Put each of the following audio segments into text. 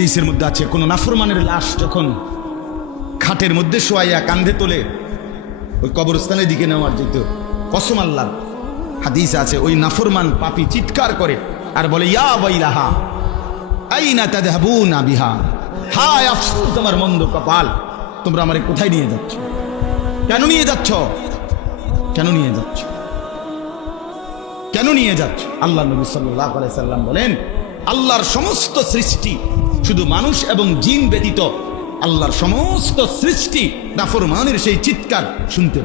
হাদিসের মধ্যে আছে, কোনো নাফরমানের লাশ যখন খাটের মধ্যে শোয়াইয়া কান্ধে তোলে, ওই কবরস্থানের দিকে নেওয়ার যেত, কসম আল্লাহ, হাদিস আছে, ওই নাফরমান পাপি চিৎকার করে আর বলে, ইয়া বাইলাহা আইনা তাদহাবুনা বিহা? হায় আফসোস তোমার মন্দ কপাল, তোমরা আমারে কোথায় নিয়ে যাচ্ছ? কেন নিয়ে যাচ্ছ? কেন নিয়ে যাচ্ছ? কেন নিয়ে যাচ্ছ? আল্লাহ নবী আলাইহি সাল্লাম বলেন আল্লাহর সমস্ত সৃষ্টি, শুধু মানুষ এবং জিন ব্যতীত আল্লাহর সমস্ত সৃষ্টি নাফরমানের সেই চিৎকার শুনতে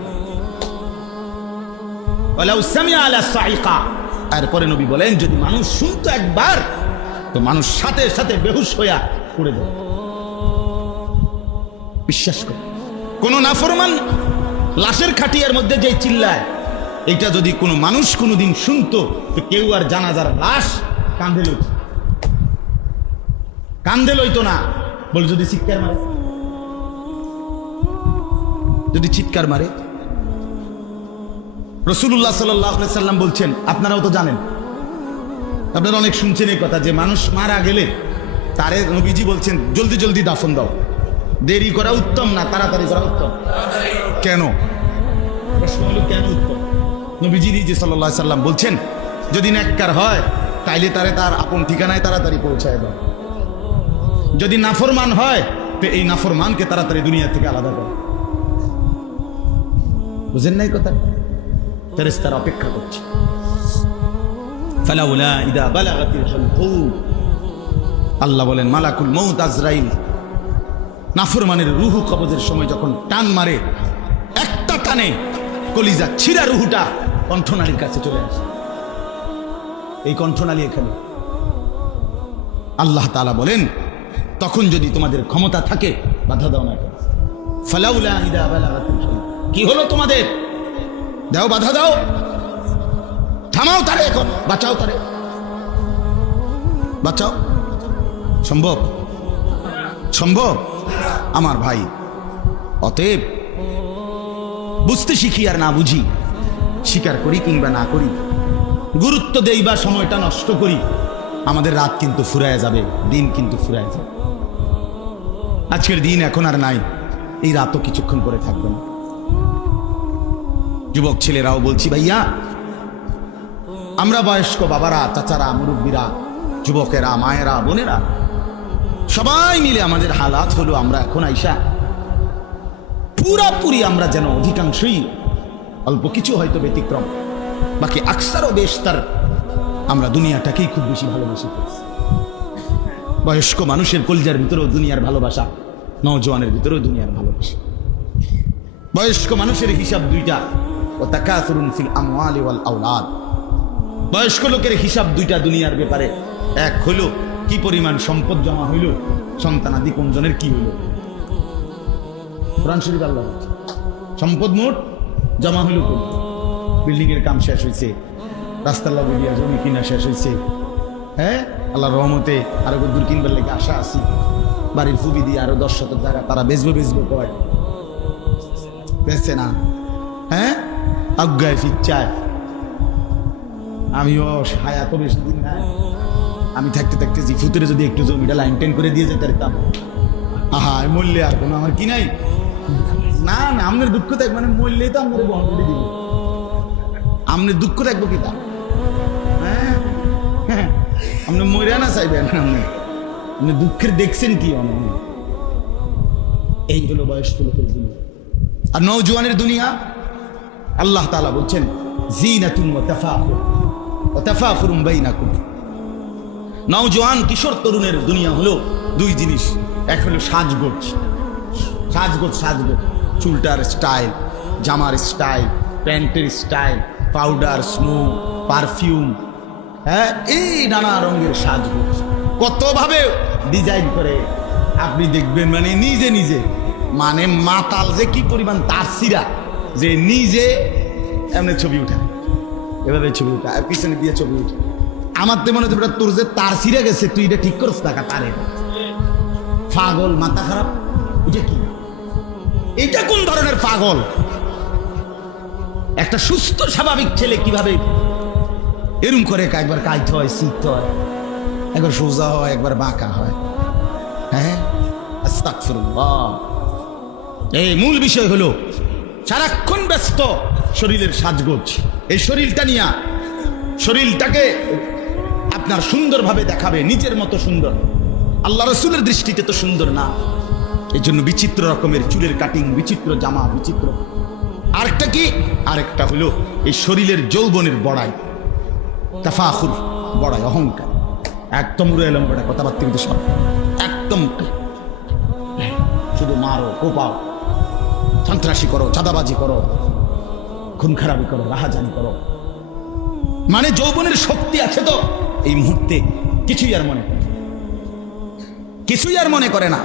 এরপরে নবী বলেন, যদি মানুষ শুনতো একবার, তো মানুষ সাথে সাথে বেহুশ হইয়া পড়ে যাবে। বিশ্বাস করে, কোন নাফরমান লাশের খাটিয়ার মধ্যে যে চিল্লায় এটা যদি কোনো মানুষ কোনোদিন শুনতো, তো কেউ আর জানাজার লাশ কান্দে লইত কান্দে লইতো না। বল, যদি চিৎকার মারে। যদি চিৎকার মারে। রসুল্লাহ সাল্লাম বলছেন, আপনারাও তো জানেন। আপনারা অনেক শুনছেন এই কথা যে মানুষ মারা গেলে তারে নবীজি বলছেন, জলদি জলদি দাফন দাও। দেরি করা উত্তম না, তাড়াতাড়ি করা উত্তম। কেন? প্রশ্ন কেন উত্তম? নবীজি নিজে সাল্লাহ সাল্লাম বলছেন, যদি ন্যাক্কার হয়, তাইলে তারে তার আপন ঠিকানায় তাড়াতাড়ি পৌঁছায় দাও। যদি নাফরমান হয়, তো এই নাফরমানকে তাড়াতাড়ি দুনিয়া থেকে আলাদা করো। বুঝেন নাই কথা? ফেরেস্তার অপেক্ষা করছে। আল্লাহ বলেন, মালাকুল মৌত আজরাইল। নাফরমানের রুহু কবজের সময় যখন টান মারে, একটা টানে কলিজা ছিঁড়া রুহুটা কণ্ঠনালীর কাছে চলে আসে। এই কণ্ঠনালী এখানে। আল্লাহ তাআলা বলেন তখন যদি তোমাদের ক্ষমতা থাকে, বাধা দাও না। কি হলো তোমাদের? দাও, বাধা দাও। থামাও তারে এখন, বাঁচাও তারে। বাঁচাও। সম্ভব? সম্ভব? আমার ভাই, অতএব বুঝতে শিখি আর না বুঝি, স্বীকার করি কিংবা না করি। গুরুত্ব দেই বা সময়টা নষ্ট করি। আমাদের রাত কিন্তু ফুরায় যাবে, দিন কিন্তু ফুরায় যাবে। আজকের দিন এখন আর নাই। এই রাতও কিছুক্ষণ করে থাকবে না। যুবক ছেলেরাও বলছি, ভাইয়া, আমরা বয়স্ক বাবারা, চাচারা, মুরব্বীরা, যুবকেরা, মায়েরা, বোনেরা, সবাই মিলে আমাদের হালাত হলো আমরা এখন আইসা। পুরাপুরি আমরা যেন অধিকাংশই অল্প কিছু হয়তো ব্যতিক্রম। বাকি আকসারও বেশ তার। আমরা দুনিয়াটাকেই খুব বেশি ভালোবাসি। বয়স্ক মানুষের কলজার ভিতরেও দুনিয়ার ভালোবাসা। নওজোয়ানের ভিতরেও দুনিয়ার ভালোবাসা। বয়স্ক মানুষের হিসাব দুইটা। ও তাকাসুরুন ফিল আমওয়ালি ওয়াল আওলাদ। বয়স্ক লোকের হিসাব দুইটা দুনিয়ার ব্যাপারে। এক হলো কি পরিমাণ সম্পদ জমা হইল সন্তানাদি কোনজনের কি হইল? কোরআন শরীফ আল্লাহ সম্পদ মোট জমা হইল বিল্ডিং এর কাম শেষ হয়েছে রাস্তার লাগিয়া জমি কিনা শেষ হয়েছে হ্যাঁ? আল্লাহ রহমতে আরও দূর কিনবার লেগে আশা আছি। বাড়ির ফুবি দিয়ে আরও দশ শতক জায়গা তারা বেচবো বেচবো কয়? বেচছে না। হ্যাঁ? আজ্ঞায় ফিচ্ছায় আমিও সায়া তো বেশি দিন না আমি থাকতে থাকতে জিফুতের যদি একটু জমিটা লাইন টেন করে দিয়ে যেতে পারতাম। আহা মূল্যে আর কোনো আমার কি নাই? না না আপনার দুঃখ থাক মানে মূল্যে তো আমাদের বহন করে দিব। আপনার দুঃখ থাকব কি তা? হ্যাঁ? হ্যাঁ, আপনি মরিয়া না চাইবেন আপনি আপনি দুঃখের দেখছেন কি অনেক এই হলো বয়স্ক লোকের দুনিয়া। আর নৌজওয়ানের দুনিয়া, আল্লাহ তাআলা বলছেন, জিনাতুন ওয়া তাফাখুর, ওয়া তাফাখুরুম বাইনাকুম। নওজোয়ান কিশোর তরুণের দুনিয়া হলো দুই জিনিস। এক হলো সাজগোজ। সাজগোজ সাজগোজ। চুলটার স্টাইল, জামার স্টাইল, প্যান্টের স্টাইল, পাউডার স্মোক পারফিউম হ্যাঁ এই নানা রঙের সাজগোজ। কতভাবে ডিজাইন করে আপনি দেখবেন মানে নিজে নিজে। মানে মাতাল যে কি পরিমাণ তারসিরা যে নিজে এমনি ছবি উঠায় এভাবে ছবি উঠা, আর পিছনে দিয়ে ছবি উঠে। আমার তো মনে হচ্ছে তোর যে তার ছিঁড়ে গেছে, তুই এটা ঠিক করছ টাকা তারে? পাগল, মাথা খারাপ? এটা কি? এটা কোন ধরনের পাগল? একটা সুস্থ, স্বাভাবিক ছেলে কীভাবে এরম করে একবার কাইতে হয়, শিখতে হয়? একবার সোজা হয়, একবার বাঁকা হয়। হ্যাঁ? এই মূল বিষয় হলো, সারাক্ষণ ব্যস্ত, শরীরের সাজগোজ। এই শরীরটা নিয়া, শরীরটাকে আপনার সুন্দরভাবে দেখাবে, নিজের মতো সুন্দর। আল্লাহ রসুলের দৃষ্টিতে তো সুন্দর না। এই জন্য বিচিত্র রকমের চুলের কাটিং বিচিত্র জামা, বিচিত্র। আরেকটা কি? আরেকটা হলো, এই শরীরের যৌবনের বড়াই। তাফাখুর, বড়াই, অহংকার। একদম উড়ে এলাম বড়া কথাবার্তা কিন্তু সব। একদম শুধু মারো, কোপাও, সন্ত্রাসী করো, চাঁদাবাজি করো, খুন খারাপি করো, রাহাজানি করো। মানে যৌবনের শক্তি আছে তো, এই মুহূর্তে কিছুই আর মনে করে কিছুই আর মনে করে না।